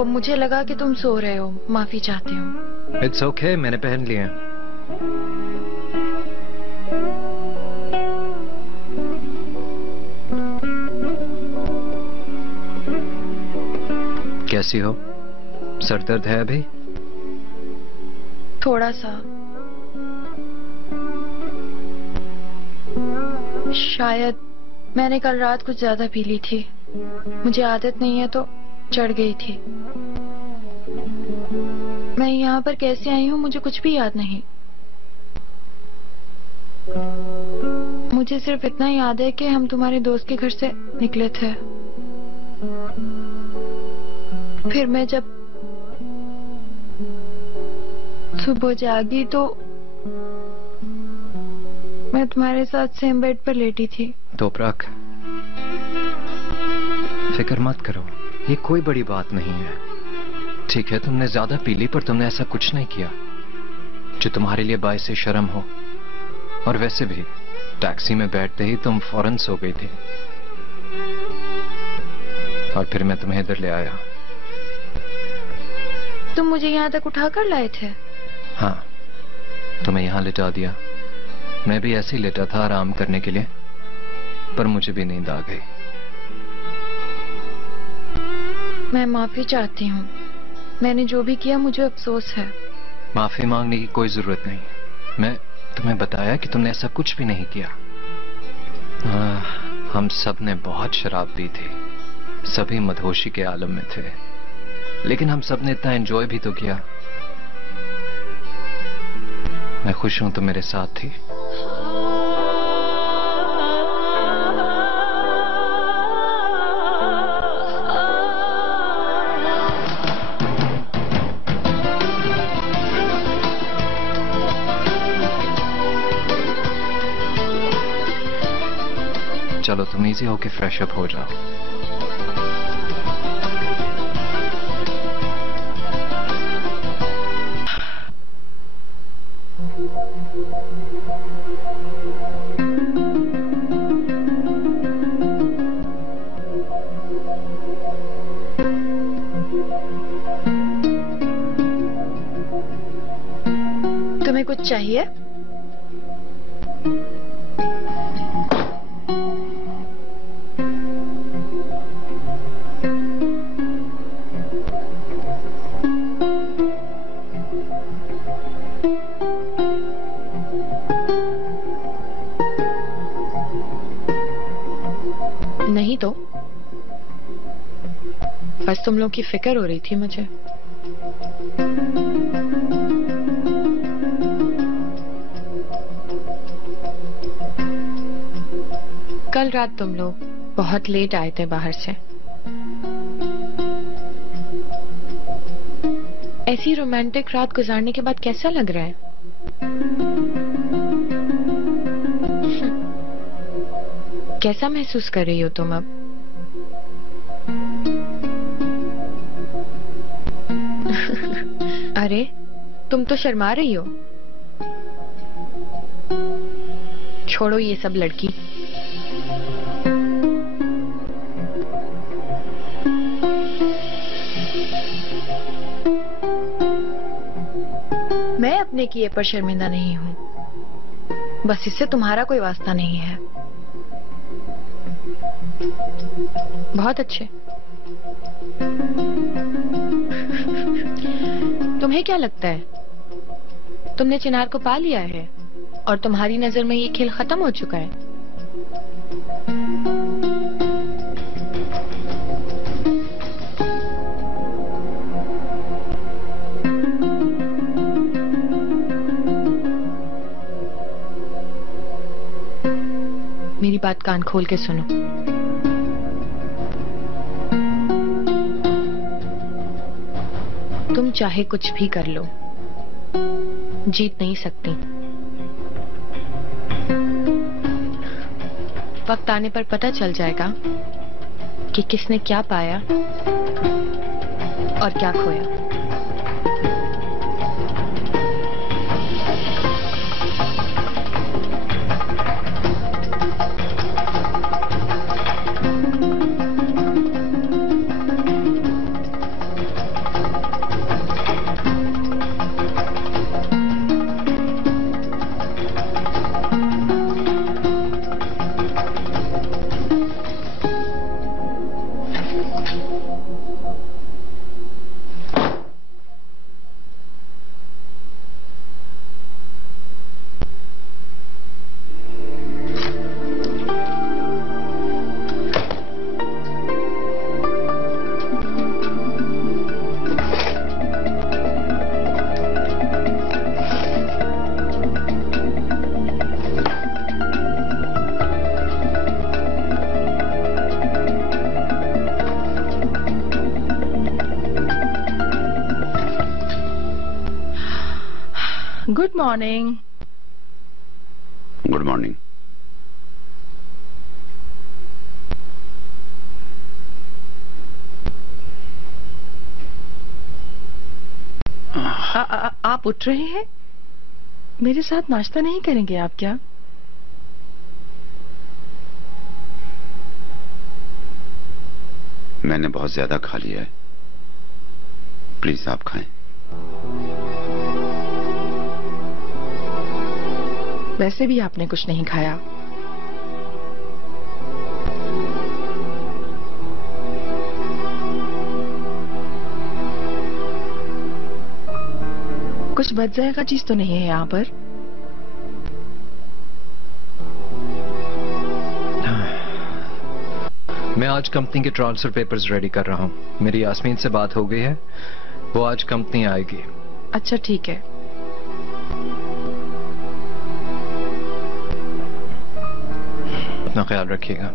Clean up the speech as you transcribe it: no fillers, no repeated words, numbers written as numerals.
वो मुझे लगा कि तुम सो रहे हो, माफी चाहती हूँ। इट्स ओके, मैंने पहन लिए। कैसी हो? सर दर्द है अभी? थोड़ा सा। शायद मैंने कल रात कुछ ज्यादा पी ली थी। मुझे आदत नहीं है तो चढ़ गई थी। मैं यहाँ पर कैसे आई हूँ मुझे कुछ भी याद नहीं। मुझे सिर्फ इतना याद है कि हम तुम्हारे दोस्त के घर से निकले थे। फिर मैं जब सुबह जागी तो मैं तुम्हारे साथ सेम बेड पर लेटी थी। तोपराक, फिक्र मत करो, ये कोई बड़ी बात नहीं है। ठीक है, तुमने ज्यादा पी ली पर तुमने ऐसा कुछ नहीं किया जो तुम्हारे लिए बायसे शर्म हो। और वैसे भी टैक्सी में बैठते ही तुम फौरन सो गई थी और फिर मैं तुम्हें इधर ले आया। तुम मुझे यहाँ तक उठा कर लाए थे? हाँ, तुम्हें यहाँ लिटा दिया। मैं भी ऐसे ही लेटा था आराम करने के लिए, पर मुझे भी नींद आ गई। मैं माफी चाहती हूँ। मैंने जो भी किया मुझे अफसोस है। माफी मांगने की कोई जरूरत नहीं। मैं तुम्हें बताया कि तुमने ऐसा कुछ भी नहीं किया। हम सब ने बहुत शराब पी थी, सभी मदहोशी के आलम में थे, लेकिन हम सब ने इतना एंजॉय भी तो किया। मैं खुश हूं तुम मेरे साथ थी। चलो तुम इजी होके फ्रेश अप हो जाओ। तुम्हें कुछ चाहिए? नहीं तो बस तुम लोग की फिक्र हो रही थी मुझे। कल रात तुम लोग बहुत लेट आए थे बाहर से। ऐसी रोमांटिक रात गुजारने के बाद कैसा लग रहा है? कैसा महसूस कर रही हो तुम अब? अरे तुम तो शर्मा रही हो। छोड़ो ये सब लड़की। मैं अपने किए पर शर्मिंदा नहीं हूं, बस इससे तुम्हारा कोई वास्ता नहीं है। बहुत अच्छे। तुम्हें क्या लगता है तुमने चिनार को पा लिया है और तुम्हारी नजर में ये खेल खत्म हो चुका है? मेरी बात कान खोल के सुनो। तुम चाहे कुछ भी कर लो, जीत नहीं सकती। वक्त आने पर पता चल जाएगा कि किसने क्या पाया और क्या खोया। Good morning. Good morning. आप उठ रहे हैं? मेरे साथ नाश्ता नहीं करेंगे आप क्या? मैंने बहुत ज्यादा खा लिया है, प्लीज आप खाएं। वैसे भी आपने कुछ नहीं खाया। कुछ बच जाएगा चीज तो नहीं है यहाँ पर? मैं आज कंपनी के ट्रांसफर पेपर्स रेडी कर रहा हूँ। मेरी यास्मीन से बात हो गई है, वो आज कंपनी आएगी। अच्छा ठीक है। अपना ख्याल रखिएगा।